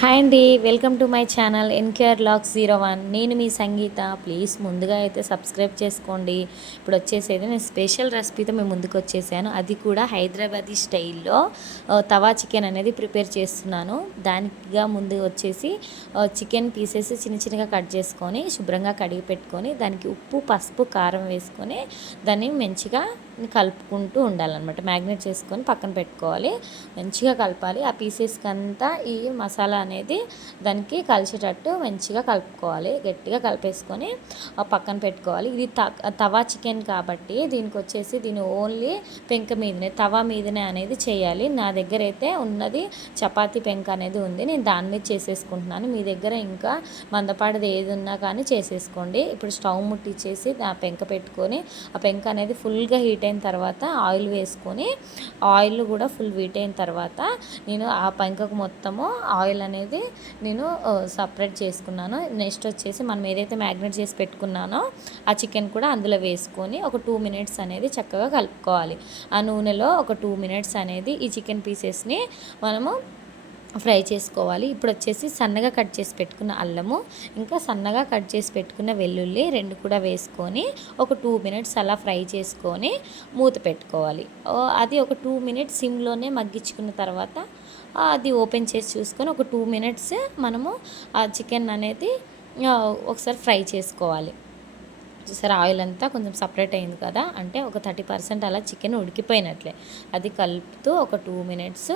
Hi అండి, welcome to my channel NKR lakhs 01. నేను మీ సంగీత. Please ముందుగా అయితే సబ్స్క్రైబ్ చేసుకోండి. ఇప్పుడు వచ్చేసేది నేను స్పెషల్ రెసిపీతో మేము ముందుకు వచ్చేసాను. అది కూడా హైదరాబాదీ స్టైల్లో తవా చికెన్ అనేది ప్రిపేర్ చేస్తున్నాను. దానికిగా ముందు వచ్చేసి చికెన్ పీసెస్ చిన్న చిన్నగా కట్ చేసుకొని శుభ్రంగా కడిగి పెట్టుకొని దానికి ఉప్పు, పసుపు, కారం వేసుకొని దాన్ని మంచిగా కలుపుకుంటూ ఉండాలన్నమాట. మ్యాగ్నేట్ చేసుకొని పక్కన పెట్టుకోవాలి. మంచిగా కలపాలి. ఆ పీసెస్కి అంతా ఈ మసాలా అనేది దానికి కలిసేటట్టు మంచిగా కలుపుకోవాలి. గట్టిగా కలిపేసుకొని పక్కన పెట్టుకోవాలి. ఇది తవా చికెన్ కాబట్టి దీనికి వచ్చేసి దీని ఓన్లీ పెంక మీదనే, తవా మీదనే అనేది చేయాలి. నా దగ్గర అయితే ఉన్నది చపాతీ పెంక అనేది ఉంది. నేను దాని మీద చేసేసుకుంటున్నాను. మీ దగ్గర ఇంకా మందపాటిది ఏది ఉన్నా కానీ చేసేసుకోండి. ఇప్పుడు స్టవ్ ముట్టించేసి ఆ పెంక పెట్టుకొని ఆ పెంక అనేది ఫుల్గా హీట్ అయిన తర్వాత ఆయిల్ వేసుకొని ఆయిల్ కూడా ఫుల్ హీట్ అయిన తర్వాత నేను ఆ పెంకకు మొత్తము ఆయిల్ అనేది నేను సపరేట్ చేసుకున్నాను. నెక్స్ట్ వచ్చేసి మనం ఏదైతే మ్యాగ్నేట్ చేసి పెట్టుకున్నానో ఆ చికెన్ కూడా అందులో వేసుకొని ఒక 2 మినిట్స్ అనేది చక్కగా కలుపుకోవాలి. ఆ నూనెలో ఒక 2 మినిట్స్ అనేది ఈ చికెన్ పీసెస్ని మనము ఫ్రై చేసుకోవాలి. ఇప్పుడు వచ్చేసి సన్నగా కట్ చేసి పెట్టుకున్న అల్లము, ఇంకా సన్నగా కట్ చేసి పెట్టుకున్న వెల్లుల్లి రెండు కూడా వేసుకొని ఒక 2 మినిట్స్ అలా ఫ్రై చేసుకొని మూత పెట్టుకోవాలి. అది ఒక 2 మినిట్స్ సిమ్లోనే మగ్గించుకున్న తర్వాత అది ఓపెన్ చేసి చూసుకొని ఒక 2 మినిట్స్ మనము ఆ చికెన్ అనేది ఒకసారి ఫ్రై చేసుకోవాలి. చూసారా, ఆయిల్ అంతా కొంచెం సపరేట్ అయింది కదా, అంటే ఒక 30% అలా చికెన్ ఉడికిపోయినట్లే. అది కలుపుతూ ఒక 2 మినిట్స్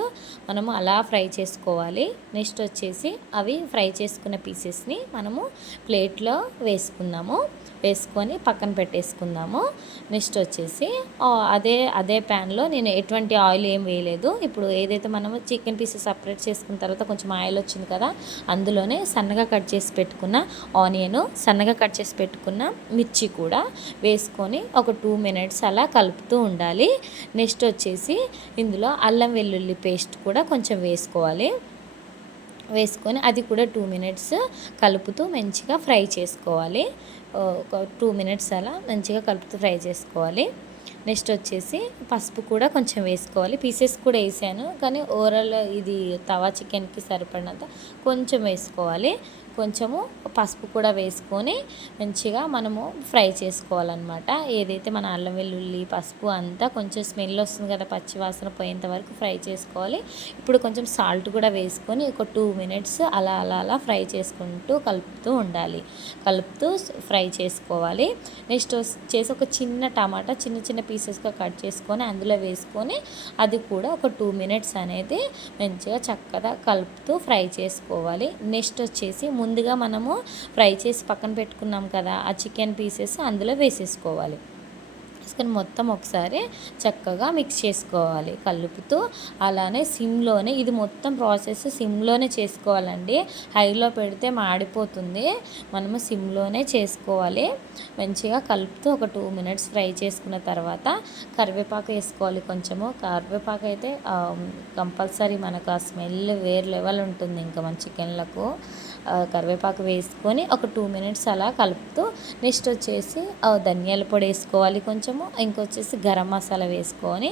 మనము అలా ఫ్రై చేసుకోవాలి. నెక్స్ట్ వచ్చేసి అవి ఫ్రై చేసుకున్న పీసెస్ని మనము ప్లేట్లో వేసుకొని పక్కన పెట్టేసుకుందాము. నెక్స్ట్ వచ్చేసి అదే ప్యాన్లో నేను ఎటువంటి ఆయిల్ ఏం వేయలేదు. ఇప్పుడు ఏదైతే మనము చికెన్ పీసెస్ సపరేట్ చేసుకున్న తర్వాత కొంచెం ఆయిల్ వచ్చింది కదా, అందులోనే సన్నగా కట్ చేసి పెట్టుకున్న ఆనియన్, సన్నగా కట్ చేసి పెట్టుకున్న మిర్చి కూడా వేసుకొని ఒక 2 మినిట్స్ అలా కలుపుతూ ఉండాలి. నెక్స్ట్ వచ్చేసి ఇందులో అల్లం వెల్లుల్లి పేస్ట్ కూడా కొంచెం వేసుకొని అది కూడా 2 మినిట్స్ కలుపుతూ మంచిగా ఫ్రై చేసుకోవాలి. ఒక 2 మినిట్స్ అలా మంచిగా కలుపుతూ ఫ్రై చేసుకోవాలి. నెక్స్ట్ వచ్చేసి పసుపు కూడా కొంచెం వేసుకోవాలి. పీసెస్ కూడా వేసాను కానీ ఓవరాల్ ఇది తవా చికెన్కి సరిపడినంత కొంచెం వేసుకోవాలి. కొంచెము పసుపు కూడా వేసుకొని మంచిగా మనము ఫ్రై చేసుకోవాలన్నమాట. ఏదైతే మన అల్లం వెల్లుల్లి పసుపు అంతా కొంచెం స్మెల్ వస్తుంది కదా, పచ్చి వాసన పోయేంత వరకు ఫ్రై చేసుకోవాలి. ఇప్పుడు కొంచెం సాల్ట్ కూడా వేసుకొని ఒక 2 మినిట్స్ అలా ఫ్రై చేసుకుంటూ కలుపుతూ ఫ్రై చేసుకోవాలి. నెక్స్ట్ వచ్చేసి ఒక చిన్న టమాటా చిన్న పీసెస్గా కట్ చేసుకొని అందులో వేసుకొని అది కూడా ఒక 2 మినిట్స్ అనేది మంచిగా చక్కగా కలుపుతూ ఫ్రై చేసుకోవాలి. నెక్స్ట్ వచ్చేసి ముందుగా మనము ఫ్రై చేసి పక్కన పెట్టుకున్నాం కదా, ఆ చికెన్ పీసెస్ అందులో వేసేసుకోవాలి. వేసుకొని మొత్తం ఒకసారి చక్కగా మిక్స్ చేసుకోవాలి కలుపుతూ. అలానే సిమ్లోనే ఇది మొత్తం ప్రాసెస్ సిమ్లోనే చేసుకోవాలండి. హైలో పెడితే మాడిపోతుంది. మనము సిమ్లోనే చేసుకోవాలి. మంచిగా కలుపుతూ ఒక 2 మినిట్స్ ఫ్రై చేసుకున్న తర్వాత కరివేపాకు వేసుకోవాలి. కొంచెము కరివేపాకు అయితే కంపల్సరీ మనకు ఆ స్మెల్ వేరే లెవెల్ ఉంటుంది. ఇంకా మన చికెన్లకు కరివేపాకు వేసుకొని ఒక 2 మినిట్స్ అలా కలుపుతూ నెక్స్ట్ వచ్చేసి ధనియాల పొడి వేసుకోవాలి కొంచెము, ఇంకొచ్చేసి గరం మసాలా వేసుకొని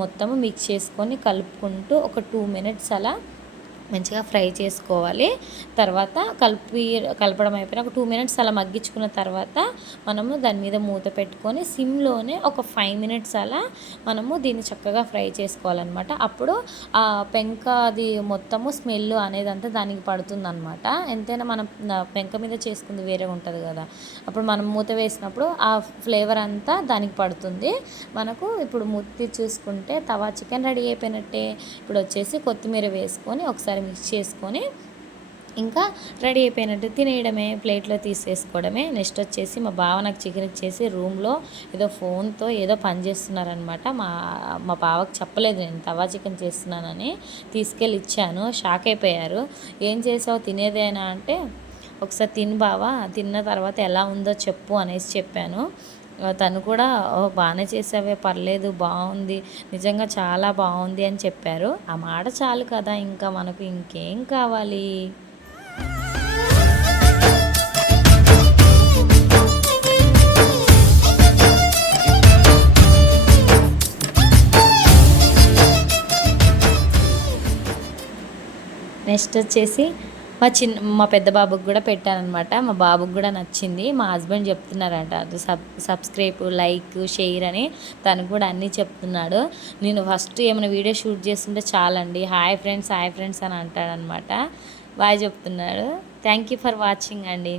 మొత్తము మిక్స్ చేసుకొని కలుపుకుంటూ ఒక 2 మినిట్స్ అలా మంచిగా ఫ్రై చేసుకోవాలి. తర్వాత కలపడం అయిపోయిన ఒక 2 మినిట్స్ అలా మగ్గించుకున్న తర్వాత మనము దాని మీద మూత పెట్టుకొని సిమ్లోనే ఒక 5 మినిట్స్ అలా మనము దీన్ని చక్కగా ఫ్రై చేసుకోవాలన్నమాట. అప్పుడు ఆ పెంక అది మొత్తము స్మెల్ అనేది అంతా దానికి పడుతుందన్నమాట. ఎంతైనా మనం పెంక మీద చేసుకుంది వేరే ఉంటుంది కదా, అప్పుడు మనం మూత వేసినప్పుడు ఆ ఫ్లేవర్ అంతా దానికి పడుతుంది మనకు. ఇప్పుడు మూత చూసుకుంటే తవా చికెన్ రెడీ అయిపోయినట్టే. ఇప్పుడు వచ్చేసి కొత్తిమీర వేసుకొని ఒకసారి మిక్స్ చేసుకొని ఇంకా రెడీ అయిపోయినట్టు తినేయడమే, ప్లేట్లో తీసేసుకోవడమే. నెక్స్ట్ వచ్చేసి మా బావ నాకు చికెన్ ఇచ్చేసి రూమ్లో ఏదో ఫోన్తో ఏదో పని చేస్తున్నారనమాట. మా బావకు చెప్పలేదు నేను తవా చికెన్ చేస్తున్నానని. తీసుకెళ్ళి ఇచ్చాను. షాక్ అయిపోయారు. ఏం చేసావు, తినేదేనా అంటే ఒకసారి తిని బావా, తిన్న తర్వాత ఎలా ఉందో చెప్పు అనేసి చెప్పాను. తను కూడా బాగానే చేసావే, పర్లేదు, బాగుంది, నిజంగా చాలా బాగుంది అని చెప్పారు. ఆ మాట చాలు కదా, ఇంకా మనకు ఇంకేం కావాలి. నెక్స్ట్ వచ్చేసి మా పెద్ద బాబుకి కూడా పెట్టానమాట. మా బాబుకి కూడా నచ్చింది. మా హస్బెండ్ చెప్తున్నారంట అది సబ్స్క్రైబ్, లైక్, షేర్ అని తను కూడా అన్నీ చెప్తున్నాడు. నేను ఫస్ట్ ఏమైనా వీడియో షూట్ చేస్తుంటే చాలండి హాయ్ ఫ్రెండ్స్ అని అంటాడనమాట. బాగా చెప్తున్నాడు. థ్యాంక్ యూ ఫర్ వాచింగ్ అండి.